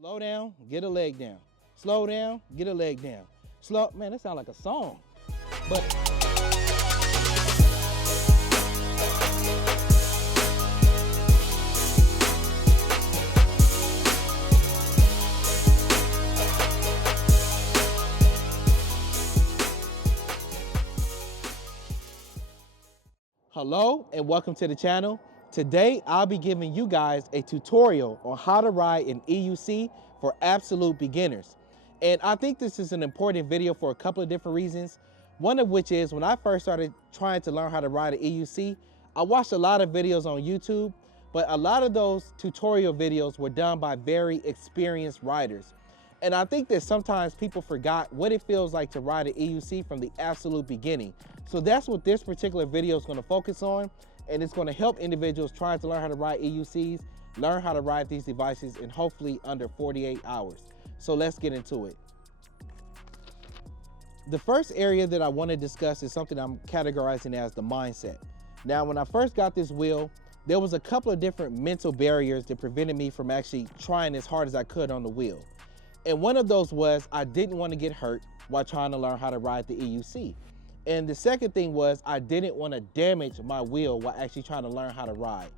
Slow down, get a leg down. Slow down, get a leg down. Slow, man, that sounds like a song. But hello and welcome to the channel. Today, I'll be giving you guys a tutorial on how to ride an EUC for absolute beginners. And I think this is an important video for a couple of different reasons. One of which is when I first started trying to learn how to ride an EUC, I watched a lot of videos on YouTube, but a lot of those tutorial videos were done by very experienced riders. And I think that sometimes people forgot what it feels like to ride an EUC from the absolute beginning. So that's what this particular video is going to focus on. And it's going to help individuals trying to learn how to ride EUCs, learn how to ride these devices in hopefully under 48 hours. So let's get into it. The first area that I want to discuss is something I'm categorizing as the mindset. Now, when I first got this wheel, there was a couple of different mental barriers that prevented me from actually trying as hard as I could on the wheel. And one of those was I didn't want to get hurt while trying to learn how to ride the EUC. And the second thing was I didn't want to damage my wheel while actually trying to learn how to ride.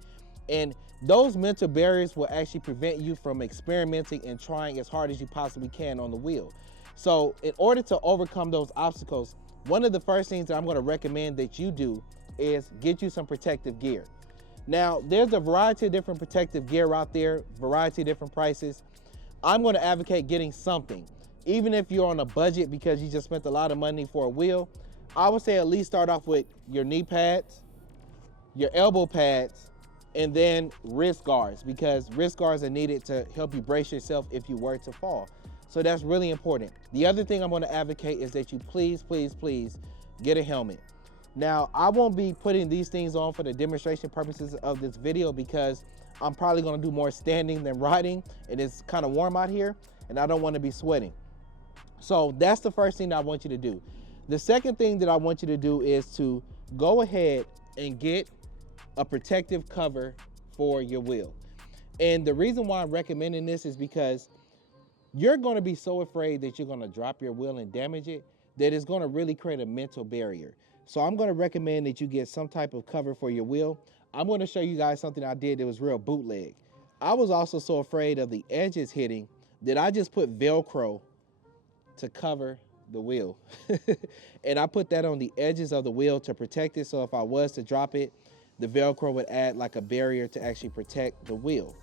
And those mental barriers will actually prevent you from experimenting and trying as hard as you possibly can on the wheel. So in order to overcome those obstacles, one of the first things that I'm going to recommend that you do is get you some protective gear. Now, there's a variety of different protective gear out there, variety of different prices. I'm going to advocate getting something. Even if you're on a budget because you just spent a lot of money for a wheel, I would say at least start off with your knee pads, your elbow pads, and then wrist guards, because wrist guards are needed to help you brace yourself if you were to fall. So that's really important. The other thing I'm going to advocate is that you please get a helmet. Now, I won't be putting these things on for the demonstration purposes of this video because I'm probably going to do more standing than riding, and it's kind of warm out here and I don't want to be sweating. So that's the first thing that I want you to do. The second thing that I want you to do is to go ahead and get a protective cover for your wheel. And the reason why I'm recommending this is because you're going to be so afraid that you're going to drop your wheel and damage it that it's going to really create a mental barrier. So I'm going to recommend that you get some type of cover for your wheel. I'm going to show you guys something I did that was real bootleg. I was also so afraid of the edges hitting that I just put Velcro to cover the wheel. And I put that on the edges of the wheel to protect it, so if I was to drop it, the Velcro would add like a barrier to actually protect the wheel.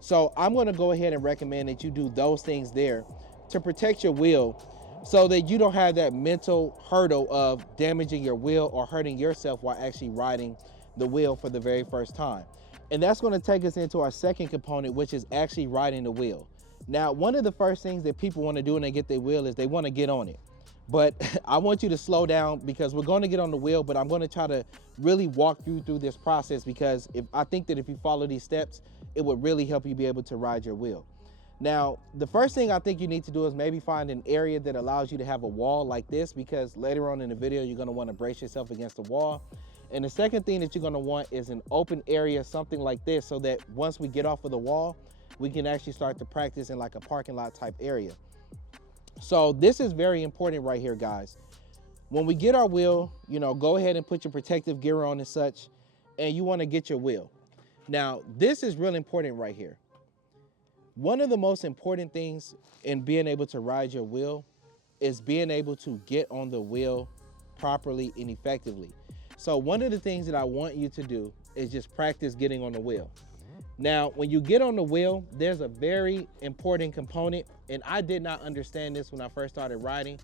So I'm going to go ahead and recommend that you do those things there to protect your wheel so that you don't have that mental hurdle of damaging your wheel or hurting yourself while actually riding the wheel for the very first time. And that's going to take us into our second component, which is actually riding the wheel. Now, one of the first things that people want to do when they get their wheel is they want to get on it. But I want you to slow down because we're going to get on the wheel, but I'm going to try to really walk you through this process because I think that if you follow these steps, it would really help you be able to ride your wheel. Now, the first thing I think you need to do is maybe find an area that allows you to have a wall like this, because later on in the video, you're going to want to brace yourself against the wall. And the second thing that you're going to want is an open area, something like this, so that once we get off of the wall, we can actually start to practice in like a parking lot type area. So this is very important right here, guys. When we get our wheel, go ahead and put your protective gear on and such, and you want to get your wheel. Now, this is really important right here. One of the most important things in being able to ride your wheel is being able to get on the wheel properly and effectively. So one of the things that I want you to do is just practice getting on the wheel. Now, when you get on the wheel, there's a very important component, and I did not understand this when I first started riding,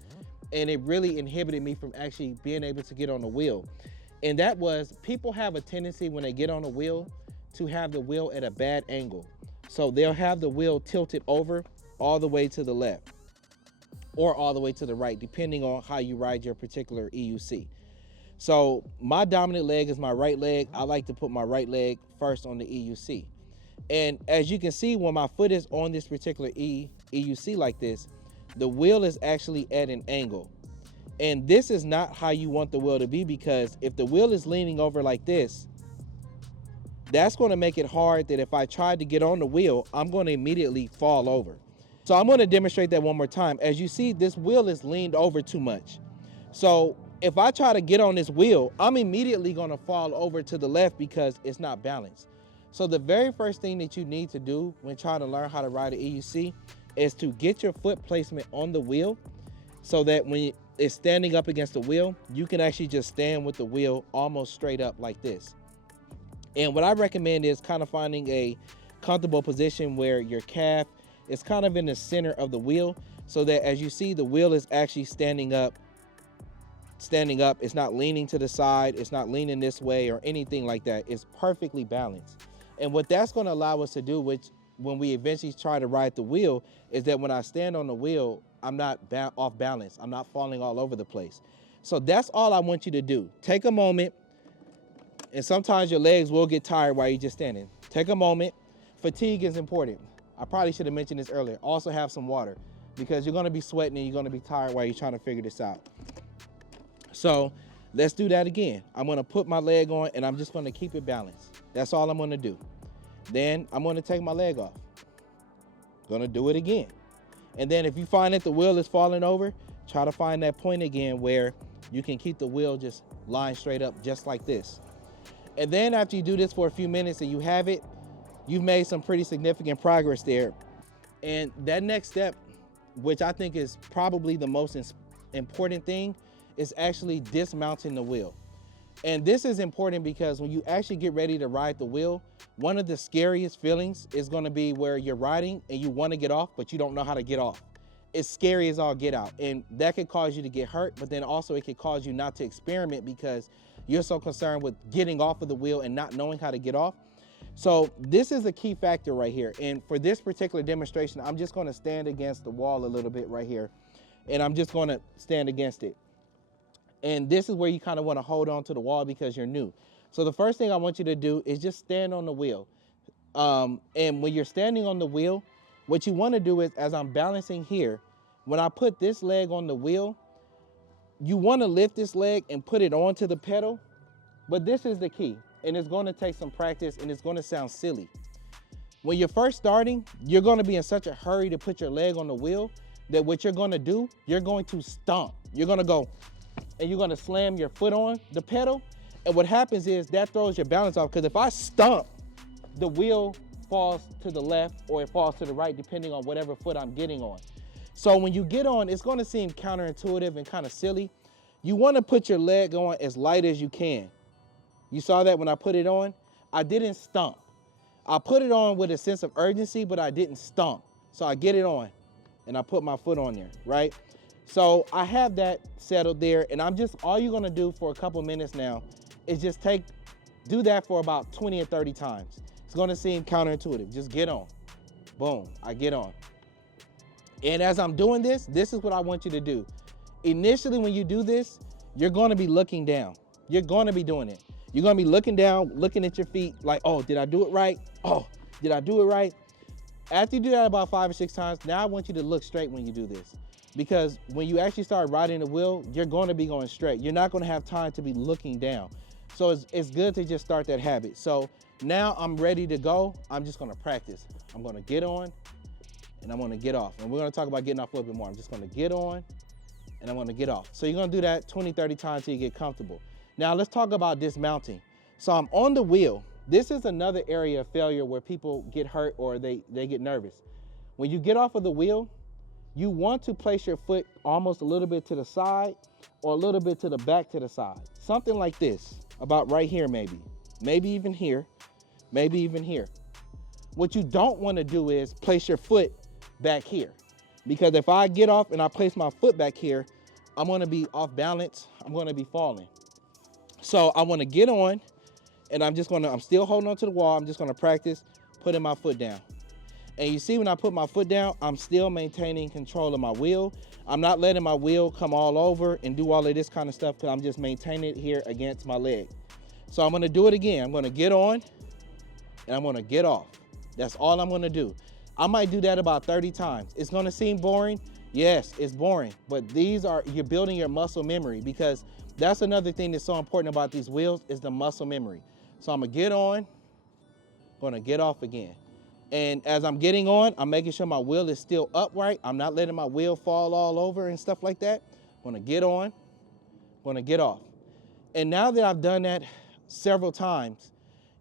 and it really inhibited me from actually being able to get on the wheel. And that was, people have a tendency when they get on the wheel to have the wheel at a bad angle. So they'll have the wheel tilted over all the way to the left or all the way to the right, depending on how you ride your particular EUC. So my dominant leg is my right leg. I like to put my right leg first on the EUC. And as you can see, when my foot is on this particular EUC like this, the wheel is actually at an angle. And this is not how you want the wheel to be, because if the wheel is leaning over like this, that's going to make it hard that if I try to get on the wheel, I'm going to immediately fall over. So I'm gonna demonstrate that one more time. As you see, this wheel is leaned over too much. So if I try to get on this wheel, I'm immediately gonna fall over to the left because it's not balanced. So the very first thing that you need to do when trying to learn how to ride an EUC is to get your foot placement on the wheel so that when it's standing up against the wheel, you can actually just stand with the wheel almost straight up like this. And what I recommend is kind of finding a comfortable position where your calf is kind of in the center of the wheel so that as you see, the wheel is actually standing up. It's not leaning to the side, it's not leaning this way or anything like that. It's perfectly balanced. And what that's going to allow us to do, which when we eventually try to ride the wheel, is that when I stand on the wheel, I'm not off balance. I'm not falling all over the place. So that's all I want you to do. Take a moment, and sometimes your legs will get tired while you're just standing. Take a moment. Fatigue is important. I probably should have mentioned this earlier. Also have some water because you're going to be sweating and you're going to be tired while you're trying to figure this out. So let's do that again. I'm going to put my leg on and I'm just going to keep it balanced. That's all I'm going to do. Then I'm going to take my leg off. Going to do it again. And then if you find that the wheel is falling over, try to find that point again where you can keep the wheel just lying straight up just like this. And then after you do this for a few minutes and you have it, you've made some pretty significant progress there. And that next step, which I think is probably the most important thing, is actually dismounting the wheel. And this is important because when you actually get ready to ride the wheel, one of the scariest feelings is going to be where you're riding and you want to get off, but you don't know how to get off. It's scary as all get out. And that could cause you to get hurt, but then also it could cause you not to experiment because you're so concerned with getting off of the wheel and not knowing how to get off. So this is a key factor right here. And for this particular demonstration, I'm just going to stand against the wall a little bit right here. And I'm just going to stand against it. And this is where you kind of want to hold on to the wall because you're new. So the first thing I want you to do is just stand on the wheel. And when you're standing on the wheel, what you want to do is, as I'm balancing here, when I put this leg on the wheel, you want to lift this leg and put it onto the pedal. But this is the key. And it's going to take some practice and it's going to sound silly. When you're first starting, you're going to be in such a hurry to put your leg on the wheel that what you're going to do, you're going to stomp. You're going to go and you're going to slam your foot on the pedal. And what happens is that throws your balance off, because if I stomp, the wheel falls to the left or it falls to the right, depending on whatever foot I'm getting on. So when you get on, it's going to seem counterintuitive and kind of silly. You want to put your leg on as light as you can. You saw that when I put it on? I didn't stomp. I put it on with a sense of urgency, but I didn't stomp. So I get it on and I put my foot on there, right? So I have that settled there, and all you're gonna do for a couple minutes now is just do that for about 20 or 30 times. It's gonna seem counterintuitive. Just get on. Boom, I get on. And as I'm doing this, this is what I want you to do. Initially, when you do this, you're gonna be looking down. You're gonna be doing it. You're gonna be looking down, looking at your feet like, oh, did I do it right? Oh, did I do it right? After you do that about 5 or 6 times, now I want you to look straight when you do this. Because when you actually start riding the wheel, you're going to be going straight. You're not going to have time to be looking down. So it's good to just start that habit. So now I'm ready to go. I'm just going to practice. I'm going to get on and I'm going to get off. And we're going to talk about getting off a little bit more. I'm just going to get on and I'm going to get off. So you're going to do that 20, 30 times till you get comfortable. Now let's talk about dismounting. So I'm on the wheel. This is another area of failure where people get hurt or they get nervous. When you get off of the wheel, you want to place your foot almost a little bit to the side or a little bit to the back to the side. Something like this, about right here maybe. Maybe even here, maybe even here. What you don't want to do is place your foot back here. Because if I get off and I place my foot back here, I'm going to be off balance. I'm going to be falling. So I want to get on and I'm still holding on to the wall. I'm just going to practice putting my foot down. And you see when I put my foot down, I'm still maintaining control of my wheel. I'm not letting my wheel come all over and do all of this kind of stuff because I'm just maintaining it here against my leg. So I'm going to do it again. I'm going to get on and I'm going to get off. That's all I'm going to do. I might do that about 30 times. It's going to seem boring. Yes, it's boring. But you're building your muscle memory, because that's another thing that's so important about these wheels is the muscle memory. So I'm going to get on, going to get off again. And as I'm getting on, I'm making sure my wheel is still upright. I'm not letting my wheel fall all over and stuff like that. I'm gonna get on, I'm gonna get off. And now that I've done that several times,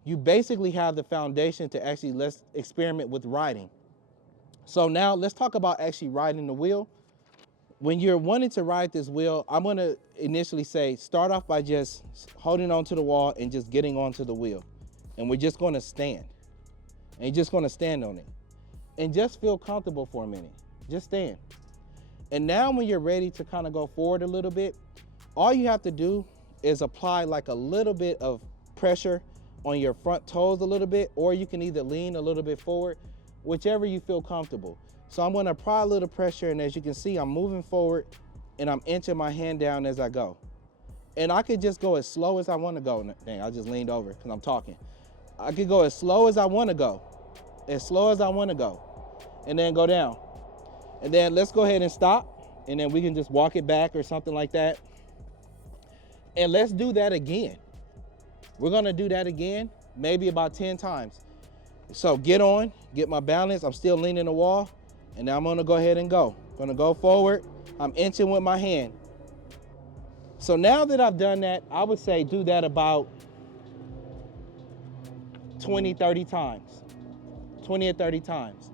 you basically have the foundation to actually let's experiment with riding. So now let's talk about actually riding the wheel. When you're wanting to ride this wheel, I'm gonna initially say, start off by just holding onto the wall and just getting onto the wheel. And we're just gonna stand. And you're just gonna stand on it. And just feel comfortable for a minute. Just stand. And now when you're ready to kind of go forward a little bit, all you have to do is apply like a little bit of pressure on your front toes a little bit, or you can either lean a little bit forward, whichever you feel comfortable. So I'm gonna apply a little pressure, and as you can see, I'm moving forward and I'm inching my hand down as I go. And I could just go as slow as I wanna go. Dang, I just leaned over because I'm talking. I could go as slow as I wanna go, and then go down. And then let's go ahead and stop, and then we can just walk it back or something like that. And let's do that again. We're gonna do that again, maybe about 10 times. So get on, get my balance. I'm still leaning the wall, and now I'm gonna go ahead and go. I'm gonna go forward. I'm inching with my hand. So now that I've done that, I would say do that about 20, 30 times. 20 or 30 times.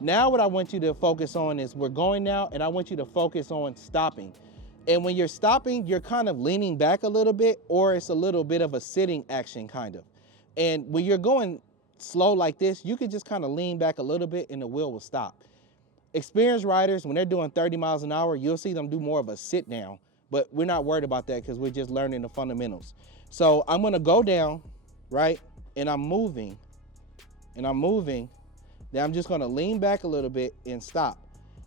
Now what I want you to focus on is we're going now, and I want you to focus on stopping. And when you're stopping, you're kind of leaning back a little bit, or it's a little bit of a sitting action kind of. And when you're going slow like this, you can just kind of lean back a little bit and the wheel will stop. Experienced riders, when they're doing 30 miles an hour, you'll see them do more of a sit down, but we're not worried about that because we're just learning the fundamentals. So I'm gonna go down, right? And I'm moving, then I'm just gonna lean back a little bit and stop.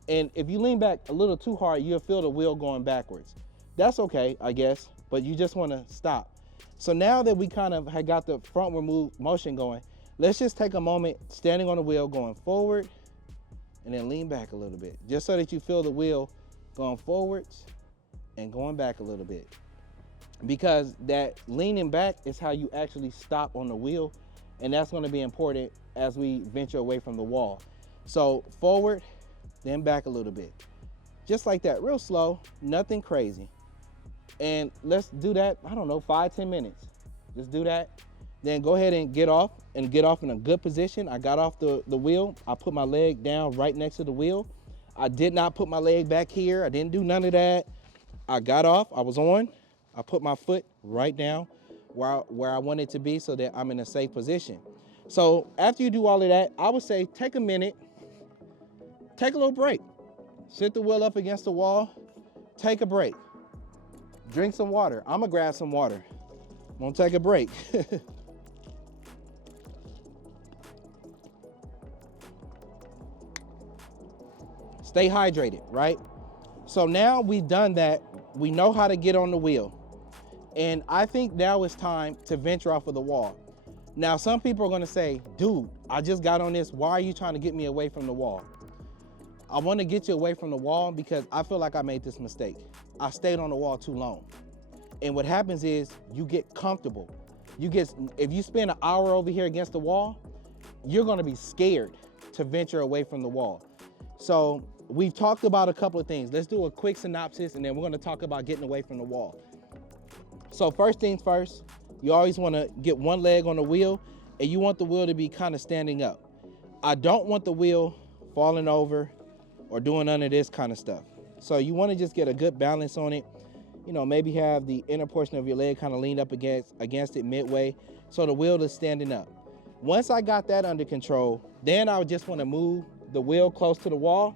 And if you lean back a little too hard, you'll feel the wheel going backwards. That's okay, I guess, but you just wanna stop. So now that we kind of had got the frontward motion going, let's just take a moment standing on the wheel, going forward, and then lean back a little bit, just so that you feel the wheel going forwards and going back a little bit. Because that leaning back is how you actually stop on the wheel, and that's gonna be important as we venture away from the wall. So forward, then back a little bit. Just like that, real slow, nothing crazy. And let's do that, I don't know, 5-10 minutes. Just do that. Then go ahead and get off in a good position. I got off the wheel. I put my leg down right next to the wheel. I did not put my leg back here. I didn't do none of that. I got off, I was on. I put my foot right down where I want it to be so that I'm in a safe position. So after you do all of that, I would say take a minute, take a little break. Sit the wheel up against the wall, take a break. Drink some water. I'm gonna grab some water. I'm gonna take a break. Stay hydrated, right? So now we've done that. We know how to get on the wheel. And I think now it's time to venture off of the wall. Now, some people are gonna say, dude, I just got on this. Why are you trying to get me away from the wall? I wanna get you away from the wall because I feel like I made this mistake. I stayed on the wall too long. And what happens is you get comfortable. If you spend an hour over here against the wall, you're gonna be scared to venture away from the wall. So we've talked about a couple of things. Let's do a quick synopsis, and then we're gonna talk about getting away from the wall. So first things first, you always wanna get one leg on the wheel, and you want the wheel to be kind of standing up. I don't want the wheel falling over or doing none of this kind of stuff. So you wanna just get a good balance on it. You know, maybe have the inner portion of your leg kind of leaned up against it midway, so the wheel is standing up. Once I got that under control, then I would just wanna move the wheel close to the wall,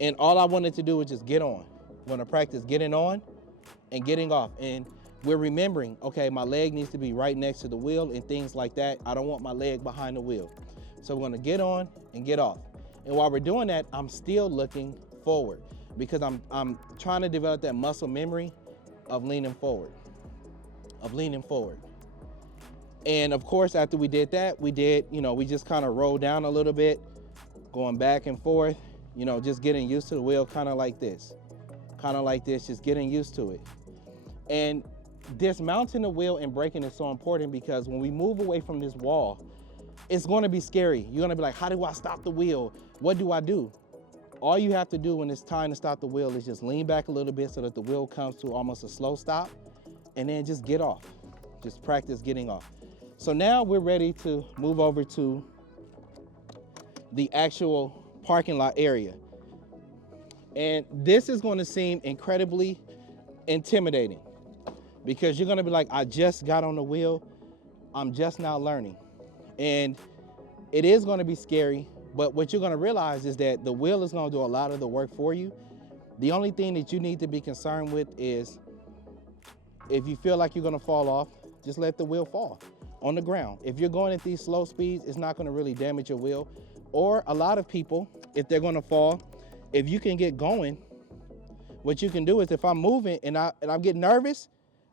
and all I wanted to do was just get on. I'm gonna practice getting on and getting off. And we're remembering, okay, my leg needs to be right next to the wheel and things like that. I don't want my leg behind the wheel. So we're gonna get on and get off. And while we're doing that, I'm still looking forward because I'm trying to develop that muscle memory of leaning forward, And of course, after we did that, we just kind of rolled down a little bit, going back and forth, just getting used to the wheel, kind of like this, just getting used to it. And dismounting the wheel and braking is so important because when we move away from this wall, it's gonna be scary. You're gonna be like, how do I stop the wheel? What do I do? All you have to do when it's time to stop the wheel is just lean back a little bit so that the wheel comes to almost a slow stop, and then just get off. Just practice getting off. So now we're ready to move over to the actual parking lot area. And this is going to seem incredibly intimidating because you're going to be like, I just got on the wheel. I'm just now learning. And it is going to be scary, but what you're going to realize is that the wheel is going to do a lot of the work for you. The only thing that you need to be concerned with is if you feel like you're going to fall off, just let the wheel fall on the ground. If you're going at these slow speeds, it's not going to really damage your wheel. Or a lot of people, if they're going to fall, if you can get going, what you can do is if I'm moving and I'm getting nervous,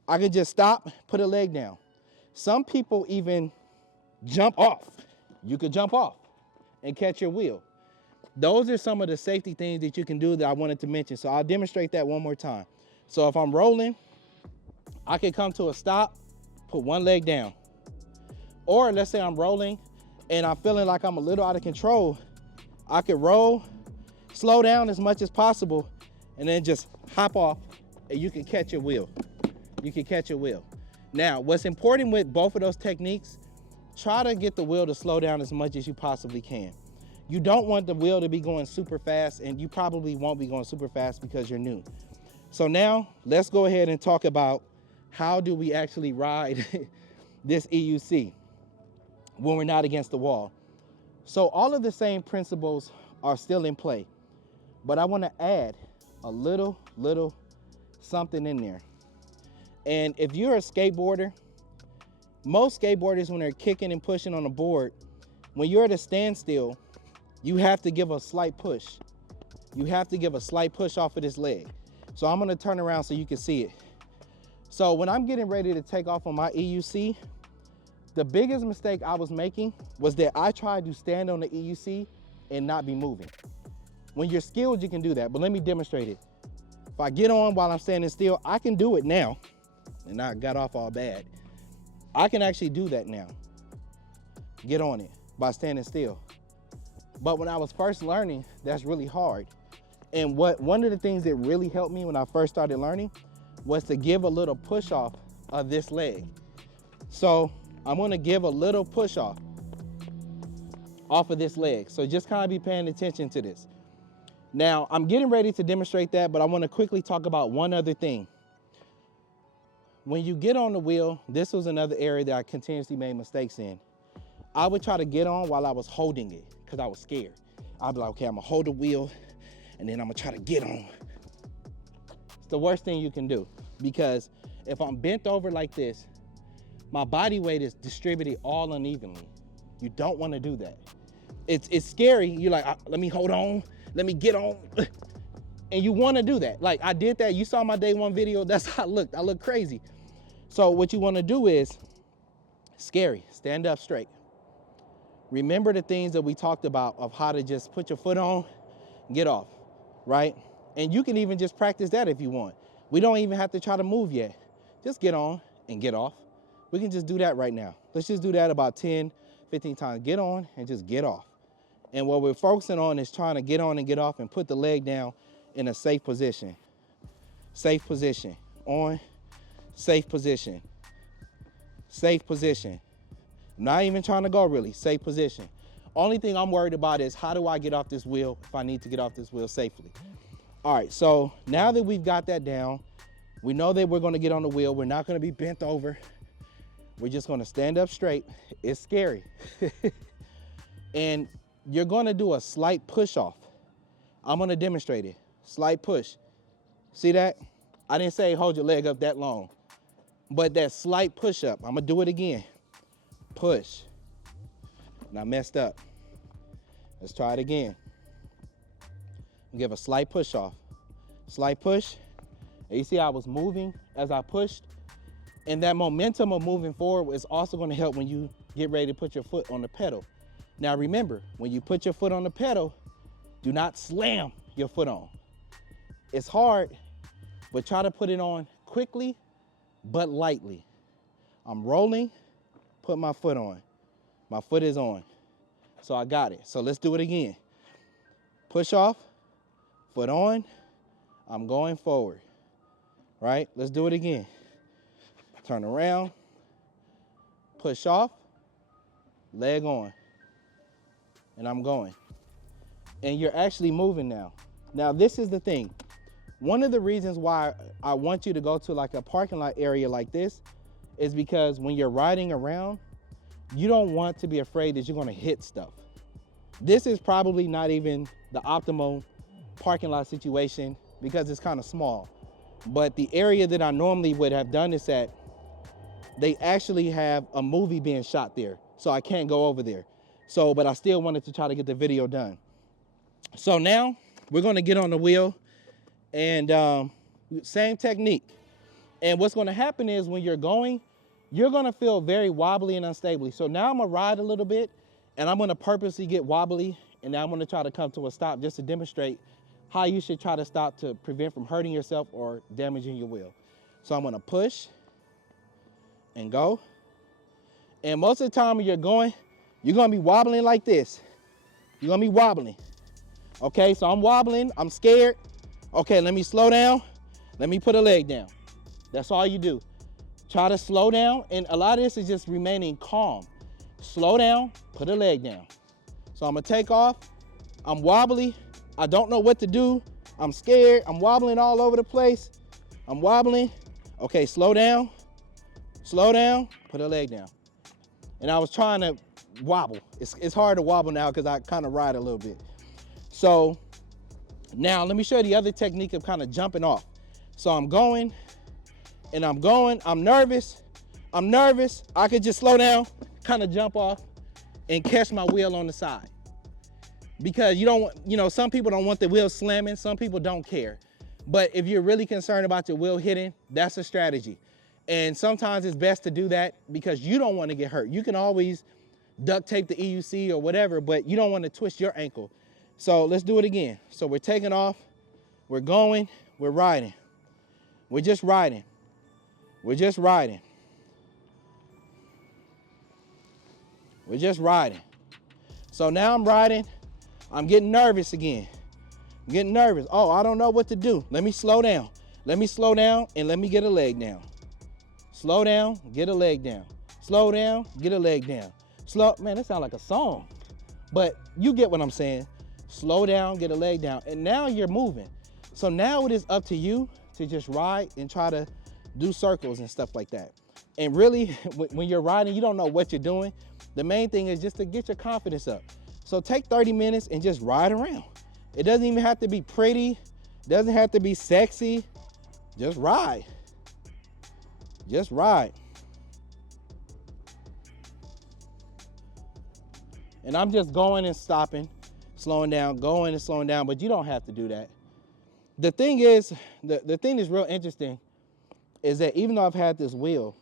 I can just stop, put a leg down. Some people even jump off. You could jump off and catch your wheel. Those are some of the safety things that you can do that I wanted to mention. So I'll demonstrate that one more time. So if I'm rolling, I can come to a stop, put one leg down. Or let's say I'm rolling and I'm feeling like I'm a little out of control. I could roll, slow down as much as possible, and then just hop off and you can catch your wheel. You can catch your wheel. Now, what's important with both of those techniques, try to get the wheel to slow down as much as you possibly can. You don't want the wheel to be going super fast, and you probably won't be going super fast because you're new. So now let's go ahead and talk about how do we actually ride this EUC when we're not against the wall. So all of the same principles are still in play, but I want to add a little something in there. And if you're a skateboarder, most skateboarders, when they're kicking and pushing on a board, when you're at a standstill, you have to give a slight push. You have to give a slight push off of this leg. So I'm gonna turn around so you can see it. So when I'm getting ready to take off on my EUC, the biggest mistake I was making was that I tried to stand on the EUC and not be moving. When you're skilled, you can do that, but let me demonstrate it. If I get on while I'm standing still, I can do it now. And I got off all bad. I can actually do that now. Get on it by standing still. But when I was first learning, that's really hard. And one of the things that really helped me when I first started learning was to give a little push off of this leg. So I'm gonna give a little push off of this leg. So just kind of be paying attention to this. Now I'm getting ready to demonstrate that, but I wanna quickly talk about one other thing. When you get on the wheel, this was another area that I continuously made mistakes in. I would try to get on while I was holding it because I was scared. I'd be like, okay, I'm gonna hold the wheel and then I'm gonna try to get on. It's the worst thing you can do because if I'm bent over like this, my body weight is distributed all unevenly. You don't wanna do that. It's scary. You're like, let me hold on, let me get on. And you wanna do that. Like I did that, you saw my day one video, that's how I looked. I look crazy. So what you wanna do is, scary, stand up straight. Remember the things that we talked about of how to just put your foot on, get off, right? And you can even just practice that if you want. We don't even have to try to move yet. Just get on and get off. We can just do that right now. Let's just do that about 10, 15 times. Get on and just get off. And what we're focusing on is trying to get on and get off and put the leg down in a safe position. Safe position. On, safe position. Safe position. I'm not even trying to go really, safe position. Only thing I'm worried about is how do I get off this wheel if I need to get off this wheel safely. All right, so now that we've got that down, we know that we're gonna get on the wheel. We're not gonna be bent over. We're just gonna stand up straight. It's scary. And you're gonna do a slight push off. I'm gonna demonstrate it. Slight push. See that? I didn't say hold your leg up that long, but that slight push up. I'm gonna do it again. Push. And I messed up. Let's try it again. Give a slight push off. Slight push. And you see I was moving as I pushed. And that momentum of moving forward is also going to help when you get ready to put your foot on the pedal. Now remember, when you put your foot on the pedal, do not slam your foot on. It's hard, but try to put it on quickly, but lightly. I'm rolling, put my foot on. My foot is on. So I got it. So let's do it again. Push off, foot on, I'm going forward, right? Let's do it again. Turn around, push off, leg on, and I'm going. And you're actually moving now. Now this is the thing. One of the reasons why I want you to go to like a parking lot area like this is because when you're riding around, you don't want to be afraid that you're gonna hit stuff. This is probably not even the optimal parking lot situation because it's kind of small. But the area that I normally would have done this at, they actually have a movie being shot there. So I can't go over there. So, but I still wanted to try to get the video done. So now we're gonna get on the wheel and same technique. And what's gonna happen is when you're going, you're gonna feel very wobbly and unstable. So now I'm gonna ride a little bit and I'm gonna purposely get wobbly, and now I'm gonna try to come to a stop just to demonstrate how you should try to stop to prevent from hurting yourself or damaging your wheel. So I'm gonna push and go. And most of the time when you're going, you're gonna be wobbling like this. You're gonna be wobbling. Okay, so I'm wobbling, I'm scared. Okay, let me slow down. Let me put a leg down. That's all you do. Try to slow down, and a lot of this is just remaining calm. Slow down, put a leg down. So I'm gonna take off, I'm wobbly, I don't know what to do, I'm scared, I'm wobbling all over the place, I'm wobbling. Okay, slow down, put a leg down. And I was trying to wobble. It's hard to wobble now because I kind of ride a little bit. So now let me show you the other technique of kind of jumping off. So I'm going, and I'm going, I'm nervous. I could just slow down, kind of jump off, and catch my wheel on the side. Because you don't want, you know, some people don't want the wheel slamming, some people don't care. But if you're really concerned about your wheel hitting, that's a strategy. And sometimes it's best to do that because you don't want to get hurt. You can always duct tape the EUC or whatever, but you don't want to twist your ankle. So let's do it again. So we're taking off, we're going, we're riding. We're just riding. We're just riding. We're just riding. So now I'm riding. I'm getting nervous again. I'm getting nervous. Oh, I don't know what to do. Let me slow down. Let me slow down and let me get a leg down. Slow down, get a leg down. Slow down, get a leg down. Slow, man, that sounds like a song. But you get what I'm saying. Slow down, get a leg down. And now you're moving. So now it is up to you to just ride and try to do circles and stuff like that. And really, when you're riding, you don't know what you're doing. The main thing is just to get your confidence up. So take 30 minutes and just ride around. It doesn't even have to be pretty. Doesn't have to be sexy. Just ride. Just ride. And I'm just going and stopping, slowing down, going and slowing down, but you don't have to do that. The thing is, the thing that's real interesting is that even though I've had this wheel,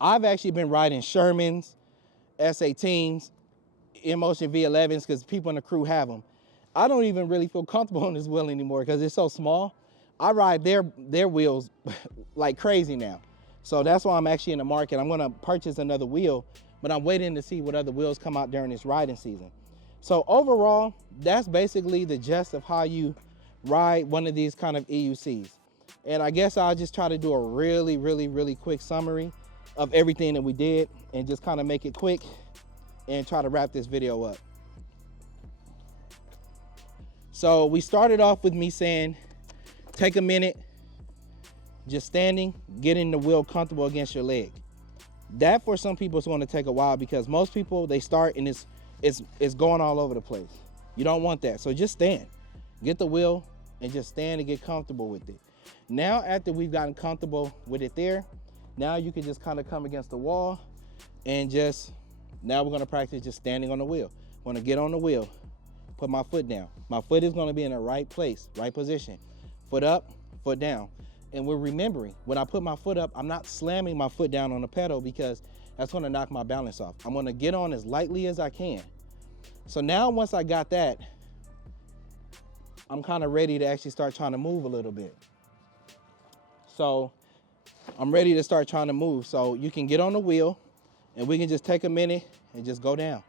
I've actually been riding Shermans, S18s, Inmotion V11s, because people in the crew have them. I don't even really feel comfortable on this wheel anymore because it's so small. I ride their wheels like crazy now. So that's why I'm actually in the market. I'm gonna purchase another wheel, but I'm waiting to see what other wheels come out during this riding season. So overall, that's basically the gist of how you ride one of these kind of EUCs. And I guess I'll just try to do a really quick summary of everything that we did and just kind of make it quick and try to wrap this video up. So we started off with me saying, take a minute, just standing, getting the wheel comfortable against your leg. That for some people is going to take a while because most people, they start and it's going all over the place. You don't want that. So just stand, get the wheel and just stand and get comfortable with it. Now, after we've gotten comfortable with it there, now you can just kind of come against the wall and just, now we're going to practice just standing on the wheel. I'm going to get on the wheel, put my foot down. My foot is going to be in the right place, right position. Foot up, foot down. And we're remembering, when I put my foot up, I'm not slamming my foot down on the pedal because that's going to knock my balance off. I'm going to get on as lightly as I can. So now once I got that, I'm kind of ready to actually start trying to move a little bit. So I'm ready to start trying to move. So you can get on the wheel And we can just take a minute and just go down.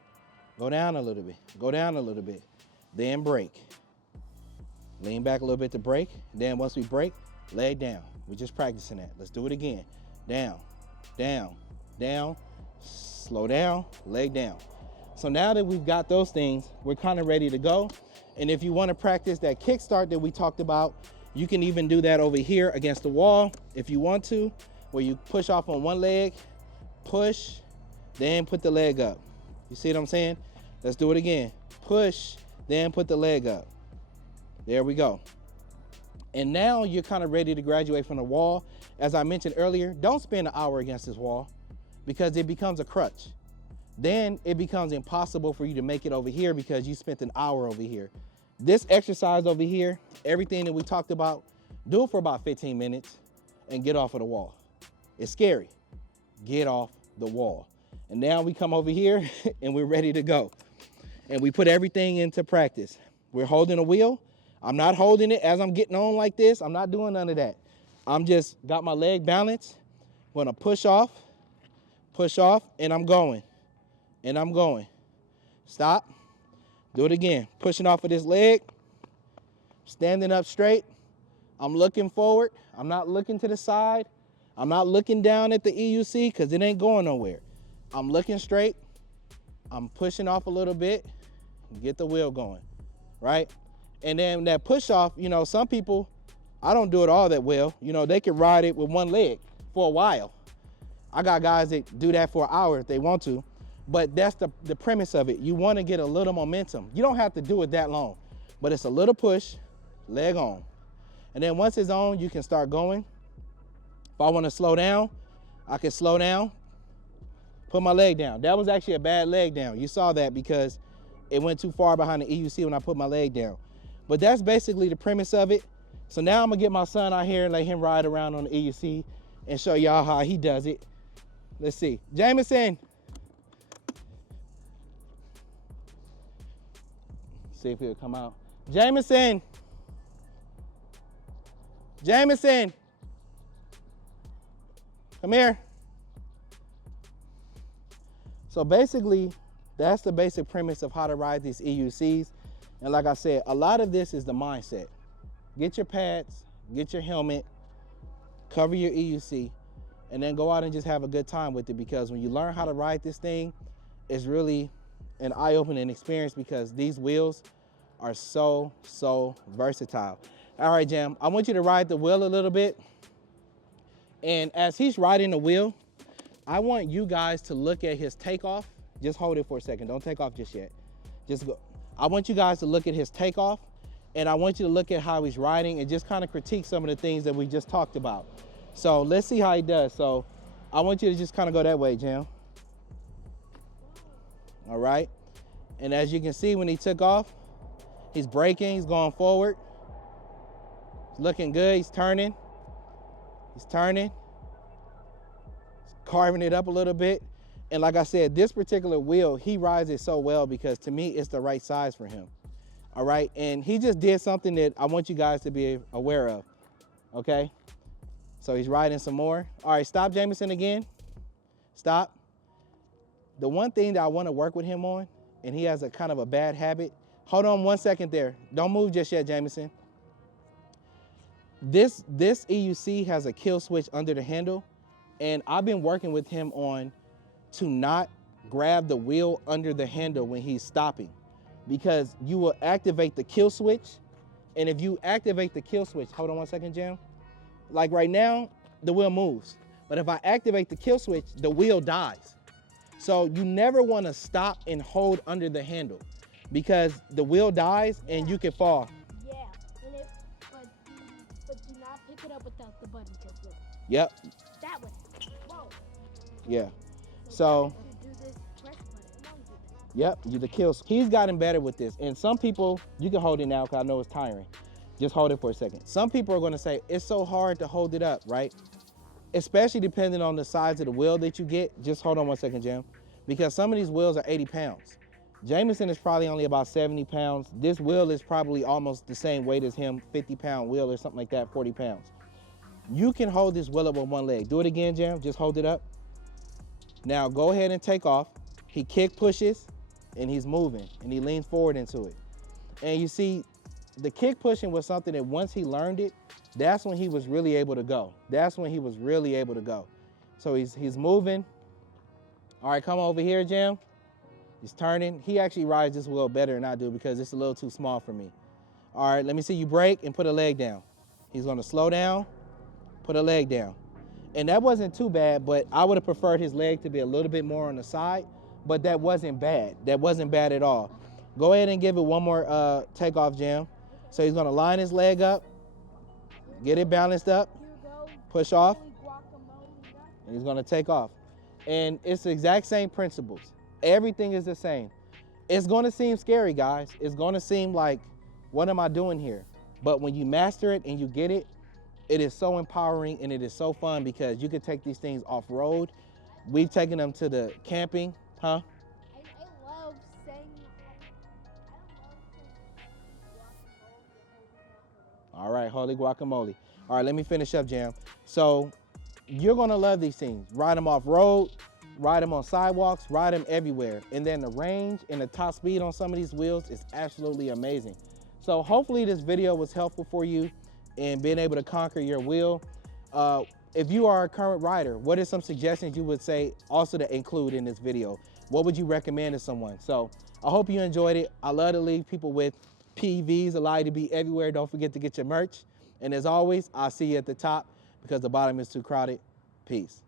Go down a little bit, go down a little bit, then break. Lean back a little bit to break. Then once we break, leg down. We're just practicing that. Let's do it again. Down, down, down, slow down, leg down. So now that we've got those things, we're kind of ready to go. And if you want to practice that kickstart that we talked about, you can even do that over here against the wall if you want to, where you push off on one leg, push, then put the leg up. You see what I'm saying? Let's do it again. Push, then put the leg up. There we go. And now you're kind of ready to graduate from the wall. As I mentioned earlier, don't spend an hour against this wall because it becomes a crutch. Then it becomes impossible for you to make it over here because you spent an hour over here. This exercise over here, everything that we talked about, do it for about 15 minutes and get off of the wall. It's scary. Get off the wall. And now we come over here and we're ready to go. And we put everything into practice. We're holding a wheel. I'm not holding it as I'm getting on like this. I'm not doing none of that. I'm just got my leg balanced. I'm gonna push off, and I'm going. And I'm going. Stop. Do it again. Pushing off of this leg. Standing up straight. I'm looking forward. I'm not looking to the side. I'm not looking down at the EUC because it ain't going nowhere. I'm looking straight. I'm pushing off a little bit. Get the wheel going, right? And then that push off, you know, some people, I don't do it all that well. You know, they can ride it with one leg for a while. I got guys that do that for an hour if they want to, but that's the premise of it. You want to get a little momentum. You don't have to do it that long, but it's a little push, leg on. And then once it's on, you can start going. If I want to slow down, I can slow down, put my leg down. That was actually a bad leg down. You saw that because it went too far behind the EUC when I put my leg down. But that's basically the premise of it. So now I'm gonna get my son out here and let him ride around on the EUC and show y'all how he does it. Let's see. Jameson. See if he'll come out. Jameson. Jameson. Come here. So basically, that's the basic premise of how to ride these EUCs. And like I said, a lot of this is the mindset. Get your pads, get your helmet, cover your EUC, and then go out and just have a good time with it, because when you learn how to ride this thing, it's really an eye-opening experience because these wheels are so versatile. All right, Jam, I want you to ride the wheel a little bit. And as he's riding the wheel, I want you guys to look at his takeoff. Just hold it for a second. Don't take off just yet. Just go. I want you guys to look at his takeoff, and I want you to look at how he's riding and just kind of critique some of the things that we just talked about. So let's see how he does. So I want you to just kind of go that way, Jam. All right. And as you can see, when he took off, he's braking, he's going forward. He's looking good, he's turning. He's turning. He's carving it up a little bit. And like I said, this particular wheel, he rides it so well because to me, it's the right size for him. All right, and he just did something that I want you guys to be aware of, okay? So he's riding some more. All right, stop, Jameson, again. Stop. The one thing that I want to work with him on, and he has a kind of a bad habit. Hold on 1 second there. Don't move just yet, Jameson. This EUC has a kill switch under the handle, and I've been working with him on to not grab the wheel under the handle when he's stopping, because you will activate the kill switch. And if you activate the kill switch, hold on 1 second, Jam. Like right now, the wheel moves. But if I activate the kill switch, the wheel dies. So you never want to stop and hold under the handle because the wheel dies and you can fall. Yeah, and but do not pick it up without the button. Yep. That way. Whoa. Yeah. So, yep, you the kill. He's gotten better with this. And some people, you can hold it now because I know it's tiring. Just hold it for a second. Some people are going to say, it's so hard to hold it up, right? Especially depending on the size of the wheel that you get. Just hold on 1 second, Jam. Because some of these wheels are 80 pounds. Jameson is probably only about 70 pounds. This wheel is probably almost the same weight as him, 50-pound wheel or something like that, 40 pounds. You can hold this wheel up with one leg. Do it again, Jam. Just hold it up. Now go ahead and take off. He kick pushes and he's moving and he leans forward into it. And you see, the kick pushing was something that once he learned it, that's when he was really able to go. That's when he was really able to go. So he's moving. All right, come over here, Jam. He's turning. He actually rides this wheel better than I do because it's a little too small for me. All right, let me see you brake and put a leg down. He's gonna slow down, put a leg down. And that wasn't too bad, but I would have preferred his leg to be a little bit more on the side, but that wasn't bad. That wasn't bad at all. Go ahead and give it one more takeoff, Jam. So he's gonna line his leg up, get it balanced up, push off, and he's gonna take off. And it's the exact same principles. Everything is the same. It's gonna seem scary, guys. It's gonna seem like, what am I doing here? But when you master it and you get it, it is so empowering and it is so fun because you can take these things off-road. We've taken them to the camping, huh? I love saying, All right, holy guacamole. All right, let me finish up, Jam. So you're gonna love these things. Ride them off-road, ride them on sidewalks, ride them everywhere. And then the range and the top speed on some of these wheels is absolutely amazing. So hopefully this video was helpful for you in being able to conquer your wheel. If you are a current rider, what are some suggestions you would say also to include in this video? What would you recommend to someone? So I hope you enjoyed it. I love to leave people with PVs, allow you to be everywhere. Don't forget to get your merch. And as always, I'll see you at the top because the bottom is too crowded. Peace.